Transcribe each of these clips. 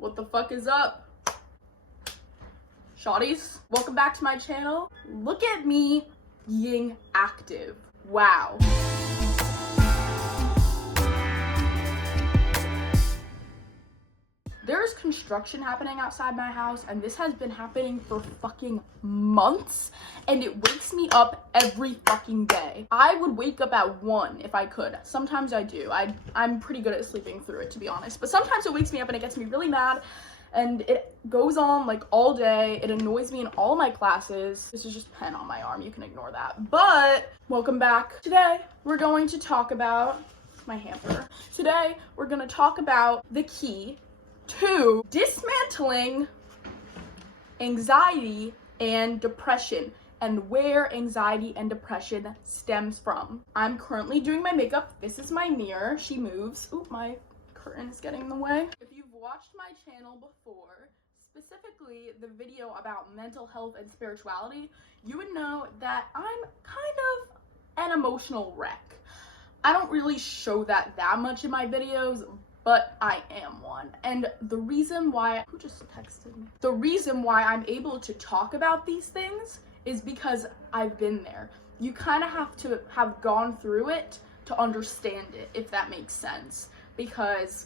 What the fuck is up, shawties? Welcome back to my channel. Look at me being active. Wow. There's construction happening outside my house, and this has been happening for fucking months, and it wakes me up every fucking day. I would wake up at 1 if I could. Sometimes I do. I'm pretty good at sleeping through it, to be honest, but sometimes it wakes me up and it gets me really mad, and it goes on like all day. It annoys me in all my classes. This is just pen on my arm, you can ignore that. But welcome back. Today we're going to talk about my hamper. Today we're going to talk about the key to dismantling anxiety and depression, and where anxiety and depression stems from. I'm currently doing my makeup. This is my mirror. She moves. Ooh, my curtain is getting in the way. If you've watched my channel before, specifically the video about mental health and spirituality, you would know that I'm kind of an emotional wreck. I don't really show that much in my videos, but I am one. And the reason why, who just texted me? The reason why I'm able to talk about these things is because I've been there. You kind of have to have gone through it to understand it, if that makes sense. Because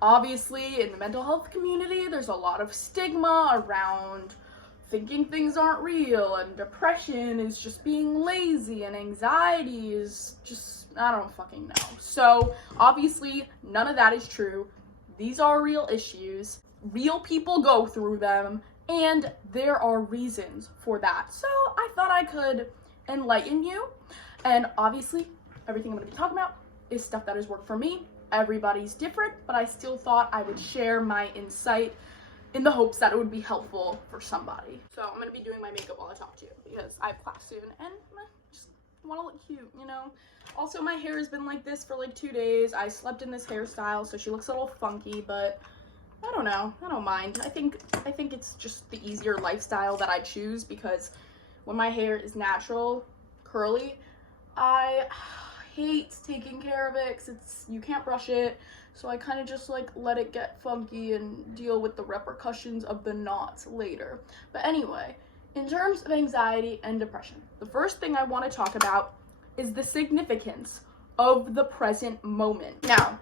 obviously in the mental health community, there's a lot of stigma around thinking things aren't real, and depression is just being lazy, and anxiety is just, I don't fucking know. So obviously none of that is true. These are real issues. Real people go through them, and there are reasons for that. So I thought I could enlighten you. And obviously everything I'm going to be talking about is stuff that has worked for me. Everybody's different, but I still thought I would share my insight in the hopes that it would be helpful for somebody. So I'm gonna be doing my makeup while I talk to you because I have class soon and I just want to look cute, you know? Also, my hair has been like this for like 2 days. I slept in this hairstyle, so she looks a little funky, but I don't know. I don't mind. I think it's just the easier lifestyle that I choose, because when my hair is natural, curly, I hate taking care of it because you can't brush it. So I kind of just like let it get funky and deal with the repercussions of the knots later. But anyway, in terms of anxiety and depression, the first thing I want to talk about is the significance of the present moment. Now,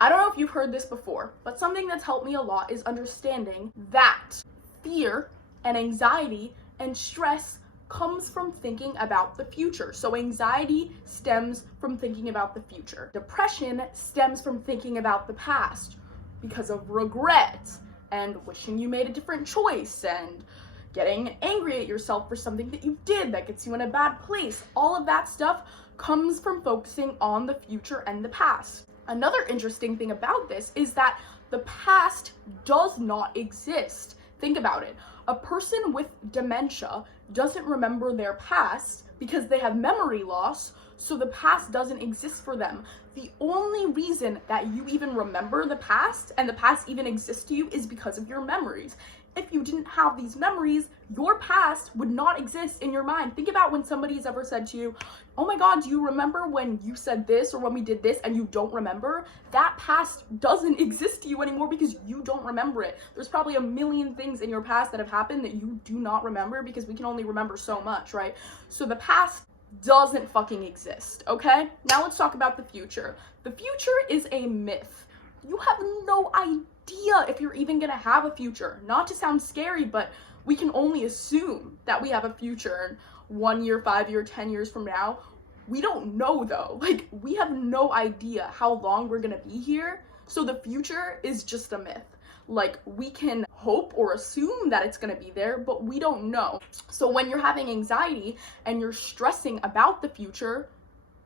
I don't know if you've heard this before, but something that's helped me a lot is understanding that fear and anxiety and stress comes from thinking about the future. So anxiety stems from thinking about the future. Depression stems from thinking about the past because of regret and wishing you made a different choice and getting angry at yourself for something that you did that gets you in a bad place. All of that stuff comes from focusing on the future and the past. Another interesting thing about this is that the past does not exist. Think about it. A person with dementia doesn't remember their past because they have memory loss, so the past doesn't exist for them. The only reason that you even remember the past and the past even exists to you is because of your memories. If you didn't have these memories, your past would not exist in your mind. Think about when somebody's ever said to you, oh my God, do you remember when you said this or when we did this, and you don't remember? That past doesn't exist to you anymore because you don't remember it. There's probably a million things in your past that have happened that you do not remember because we can only remember so much, right? So the past doesn't fucking exist, okay? Now let's talk about the future. The future is a myth. You have no idea if you're even gonna have a future. Not to sound scary, but we can only assume that we have a future in 1 year, 5 year, 10 years from now. We don't know though. Like, we have no idea how long we're gonna be here. So the future is just a myth. Like, we can hope or assume that it's gonna be there, but we don't know. So when you're having anxiety and you're stressing about the future,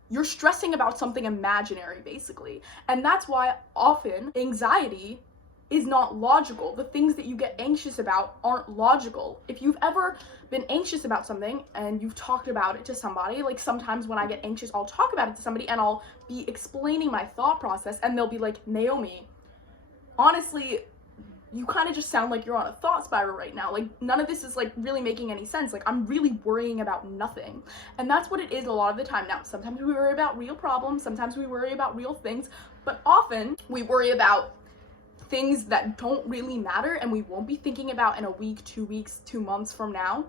you're stressing about something imaginary, basically. And that's why often anxiety is not logical. The things that you get anxious about aren't logical. If you've ever been anxious about something and you've talked about it to somebody, like sometimes when I get anxious, I'll talk about it to somebody and I'll be explaining my thought process and they'll be like, Naomi, honestly, you kind of just sound like you're on a thought spiral right now. Like, none of this is like really making any sense. Like, I'm really worrying about nothing. And that's what it is a lot of the time. Now, sometimes we worry about real problems, sometimes we worry about real things, but often we worry about things that don't really matter and we won't be thinking about in a week, 2 weeks, 2 months from now.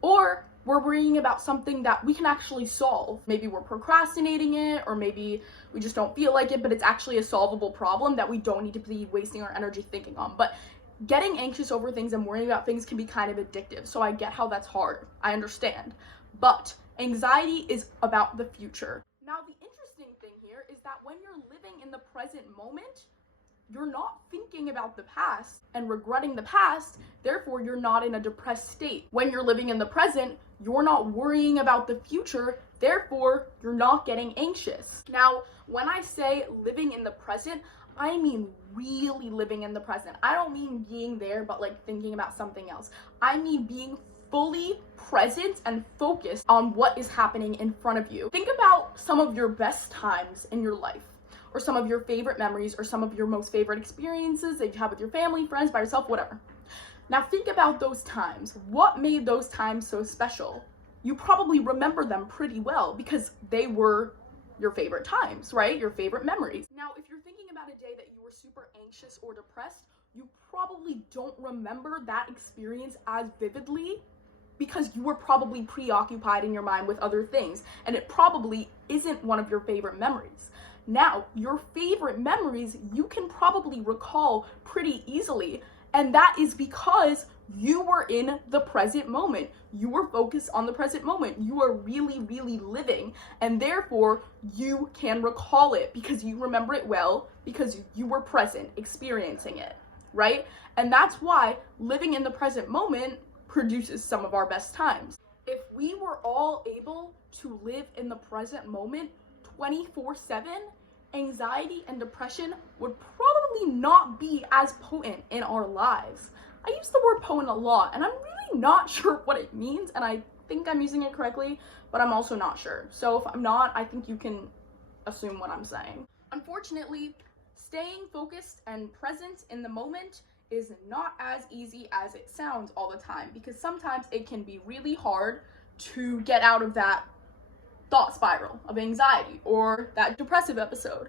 Or we're worrying about something that we can actually solve. Maybe we're procrastinating it, or maybe we just don't feel like it, but it's actually a solvable problem that we don't need to be wasting our energy thinking on. But getting anxious over things and worrying about things can be kind of addictive. So I get how that's hard. I understand. But anxiety is about the future. Now, the interesting thing here is that when you're living in the present moment, you're not thinking about the past and regretting the past, therefore you're not in a depressed state. When you're living in the present, you're not worrying about the future, therefore you're not getting anxious. Now, when I say living in the present, I mean really living in the present. I don't mean being there but like thinking about something else. I mean being fully present and focused on what is happening in front of you. Think about some of your best times in your life, or some of your favorite memories, or some of your most favorite experiences that you have with your family, friends, by yourself, whatever. Now think about those times. What made those times so special? You probably remember them pretty well because they were your favorite times, right? Your favorite memories. Now, if you're thinking about a day that you were super anxious or depressed, you probably don't remember that experience as vividly because you were probably preoccupied in your mind with other things, and it probably isn't one of your favorite memories. Now, your favorite memories you can probably recall pretty easily, and that is because you were in the present moment. You were focused on the present moment. You are really, really living, and therefore you can recall it because you remember it well because you were present, experiencing it, right? And that's why living in the present moment produces some of our best times. If we were all able to live in the present moment 24/7, anxiety and depression would probably not be as potent in our lives. I use the word potent a lot, and I'm really not sure what it means, and I think I'm using it correctly, but I'm also not sure. So if I'm not, I think you can assume what I'm saying. Unfortunately, staying focused and present in the moment is not as easy as it sounds all the time, because sometimes it can be really hard to get out of that thought spiral of anxiety or that depressive episode.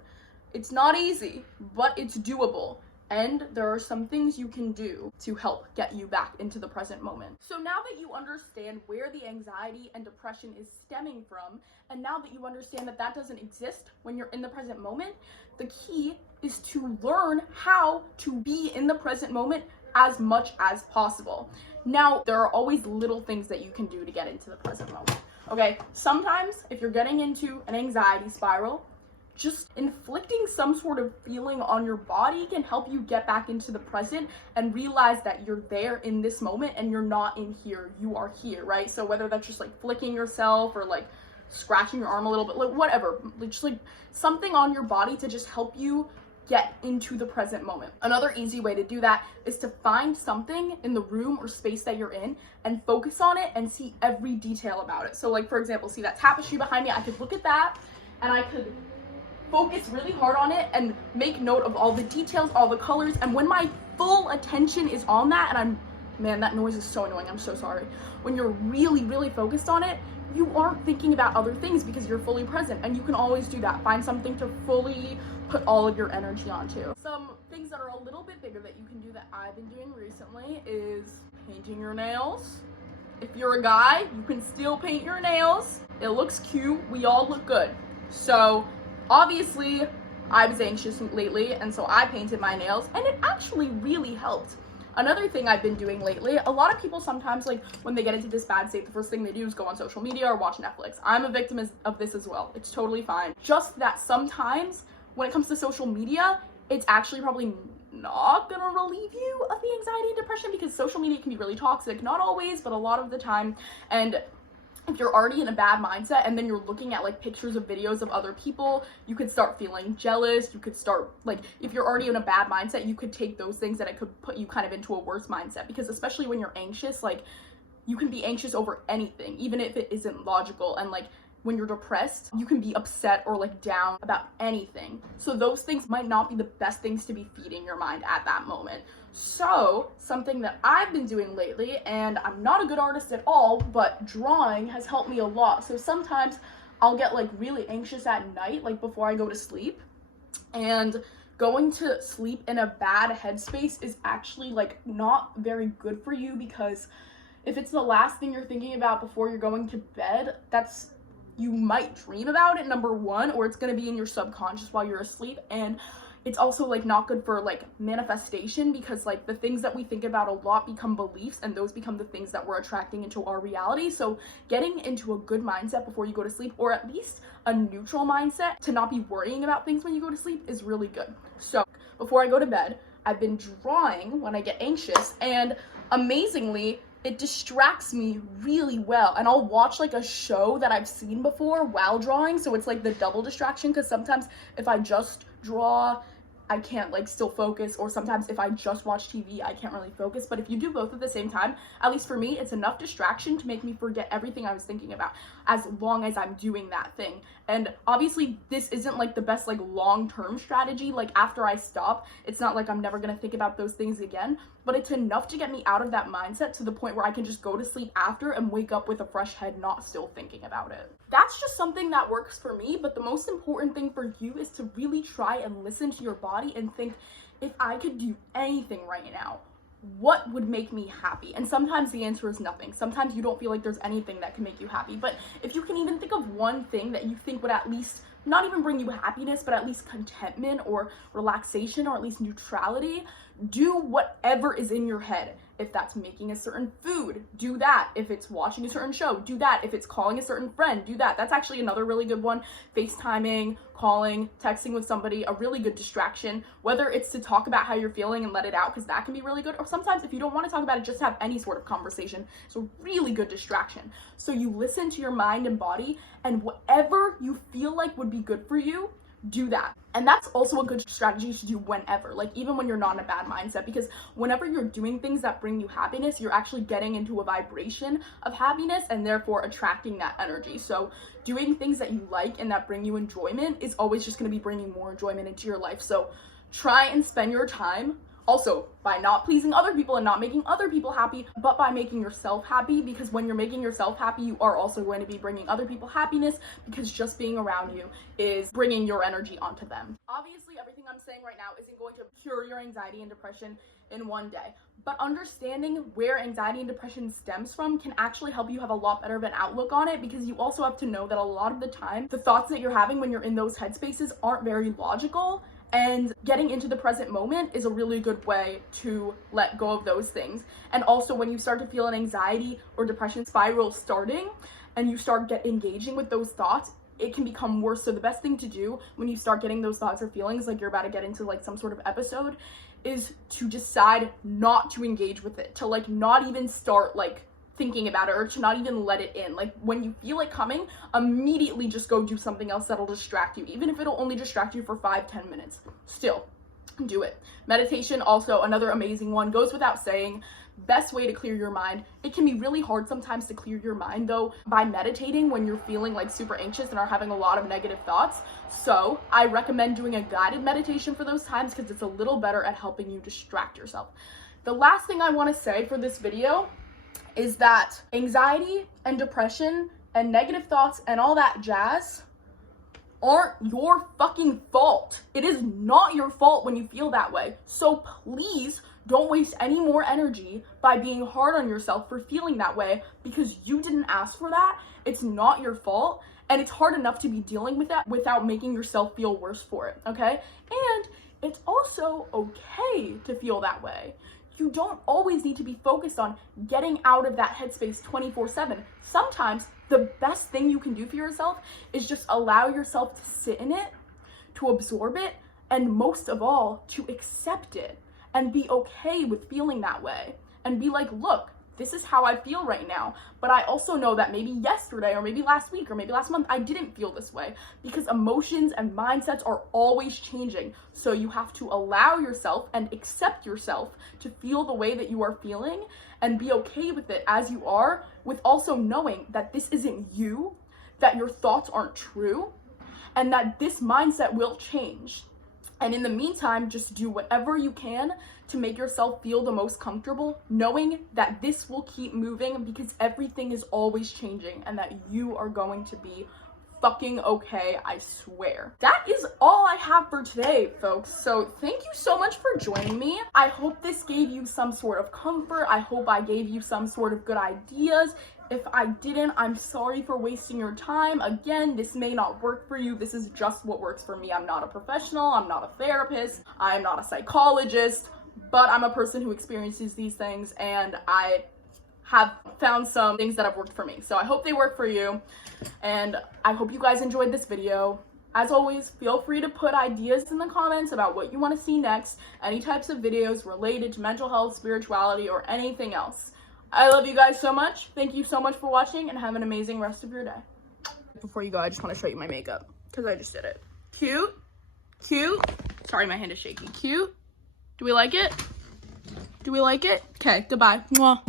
It's not easy, but it's doable. And there are some things you can do to help get you back into the present moment. So now that you understand where the anxiety and depression is stemming from, and now that you understand that that doesn't exist when you're in the present moment, the key is to learn how to be in the present moment as much as possible. Now, there are always little things that you can do to get into the present moment. Okay, sometimes if you're getting into an anxiety spiral, just inflicting some sort of feeling on your body can help you get back into the present and realize that you're there in this moment and you're not in here, you are here, right? So whether that's just like flicking yourself or like scratching your arm a little bit, like whatever, just like something on your body to just help you get into the present moment. Another easy way to do that is to find something in the room or space that you're in and focus on it and see every detail about it. So like, for example, see that tapestry behind me? I could look at that and I could focus really hard on it and make note of all the details, all the colors, and when my full attention is on that, and man, that noise is so annoying, I'm so sorry. When you're really, really focused on it, you aren't thinking about other things because you're fully present, and you can always do that. Find something to fully put all of your energy onto. Some things that are a little bit bigger that you can do that I've been doing recently is painting your nails. If you're a guy, you can still paint your nails. It looks cute, we all look good. So obviously, I was anxious lately, and so I painted my nails, and it actually really helped. Another thing I've been doing lately, a lot of people sometimes, like, when they get into this bad state, the first thing they do is go on social media or watch Netflix. I'm a victim of this as well. It's totally fine. Just that sometimes, when it comes to social media, it's actually probably not gonna relieve you of the anxiety and depression because social media can be really toxic. Not always, but a lot of the time. And if you're already in a bad mindset and then you're looking at like pictures of videos of other people, you could start feeling jealous. You could start, like, if you're already in a bad mindset, you could take those things and it could put you kind of into a worse mindset, because especially when you're anxious, like, you can be anxious over anything, even if it isn't logical. And like, when you're depressed, you can be upset or like down about anything. So those things might not be the best things to be feeding your mind at that moment. So something that I've been doing lately, and I'm not a good artist at all, but drawing has helped me a lot. So sometimes I'll get like really anxious at night, like before I go to sleep, and going to sleep in a bad headspace is actually like not very good for you, because if it's the last thing you're thinking about before you're going to bed, you might dream about it, number one, or it's going to be in your subconscious while you're asleep. And it's also like not good for like manifestation, because like the things that we think about a lot become beliefs, and those become the things that we're attracting into our reality. So getting into a good mindset before you go to sleep, or at least a neutral mindset to not be worrying about things when you go to sleep, is really good. So before I go to bed, I've been drawing when I get anxious, and amazingly, it distracts me really well. And I'll watch like a show that I've seen before while drawing, so it's like the double distraction, because sometimes if I just draw, I can't like still focus, or sometimes if I just watch TV, I can't really focus. But if you do both at the same time, at least for me, it's enough distraction to make me forget everything I was thinking about, as long as I'm doing that thing. And obviously this isn't like the best like long-term strategy. Like after I stop, it's not like I'm never gonna think about those things again, but it's enough to get me out of that mindset to the point where I can just go to sleep after and wake up with a fresh head, not still thinking about it. That's just something that works for me, but the most important thing for you is to really try and listen to your body and think, if I could do anything right now, what would make me happy? And sometimes the answer is nothing. Sometimes you don't feel like there's anything that can make you happy. But if you can even think of one thing that you think would at least not even bring you happiness, but at least contentment or relaxation, or at least neutrality, do whatever is in your head. If that's making a certain food, do that. If it's watching a certain show, do that. If it's calling a certain friend, do that. That's actually another really good one. FaceTiming, calling, texting with somebody, a really good distraction. Whether it's to talk about how you're feeling and let it out, because that can be really good. Or sometimes if you don't want to talk about it, just have any sort of conversation. It's a really good distraction. So you listen to your mind and body, and whatever you feel like would be good for you, do that. And that's also a good strategy to do whenever, like even when you're not in a bad mindset, because whenever you're doing things that bring you happiness, you're actually getting into a vibration of happiness and therefore attracting that energy. So doing things that you like and that bring you enjoyment is always just going to be bringing more enjoyment into your life. So try and spend your time also by not pleasing other people and not making other people happy, but by making yourself happy, because when you're making yourself happy, you are also going to be bringing other people happiness, because just being around you is bringing your energy onto them. Obviously, everything I'm saying right now isn't going to cure your anxiety and depression in one day, but understanding where anxiety and depression stems from can actually help you have a lot better of an outlook on it, because you also have to know that a lot of the time, the thoughts that you're having when you're in those headspaces aren't very logical. And getting into the present moment is a really good way to let go of those things. And also when you start to feel an anxiety or depression spiral starting, and you start engaging with those thoughts, it can become worse. So the best thing to do when you start getting those thoughts or feelings, like you're about to get into like some sort of episode, is to decide not to engage with it, to like not even start like thinking about it, or to not even let it in. Like when you feel it coming, immediately just go do something else that'll distract you, even if it'll only distract you for 5-10 minutes. Still do it. Meditation, also another amazing one, goes without saying. Best way to clear your mind. It can be really hard sometimes to clear your mind though by meditating when you're feeling like super anxious and are having a lot of negative thoughts. So I recommend doing a guided meditation for those times, because it's a little better at helping you distract yourself. The last thing I want to say for this video is that anxiety and depression and negative thoughts and all that jazz aren't your fucking fault. It is not your fault when you feel that way. So please don't waste any more energy by being hard on yourself for feeling that way, because you didn't ask for that. It's not your fault, and it's hard enough to be dealing with that without making yourself feel worse for it, okay? And it's also okay to feel that way. You don't always need to be focused on getting out of that headspace 24/7. Sometimes the best thing you can do for yourself is just allow yourself to sit in it, to absorb it, and most of all, to accept it and be okay with feeling that way. And be like, look, this is how I feel right now, but I also know that maybe yesterday or maybe last week or maybe last month I didn't feel this way, because emotions and mindsets are always changing. So you have to allow yourself and accept yourself to feel the way that you are feeling and be okay with it as you are, with also knowing that this isn't you, that your thoughts aren't true, and that this mindset will change. And in the meantime, just do whatever you can to make yourself feel the most comfortable, knowing that this will keep moving, because everything is always changing and that you are going to be fucking okay, I swear. That is all I have for today, folks. So thank you so much for joining me. I hope this gave you some sort of comfort. I hope I gave you some sort of good ideas. If I didn't, I'm sorry for wasting your time. Again, this may not work for you. This is just what works for me. I'm not a professional. I'm not a therapist. I'm not a psychologist, but I'm a person who experiences these things, and I have found some things that have worked for me. So I hope they work for you, and I hope you guys enjoyed this video. As always, feel free to put ideas in the comments about what you want to see next, any types of videos related to mental health, spirituality, or anything else. I love you guys so much. Thank you so much for watching, and have an amazing rest of your day. Before you go, I just want to show you my makeup, because I just did it. Cute, cute. Sorry, my hand is shaky. Cute. Do we like it? Do we like it? Okay, goodbye. Mwah.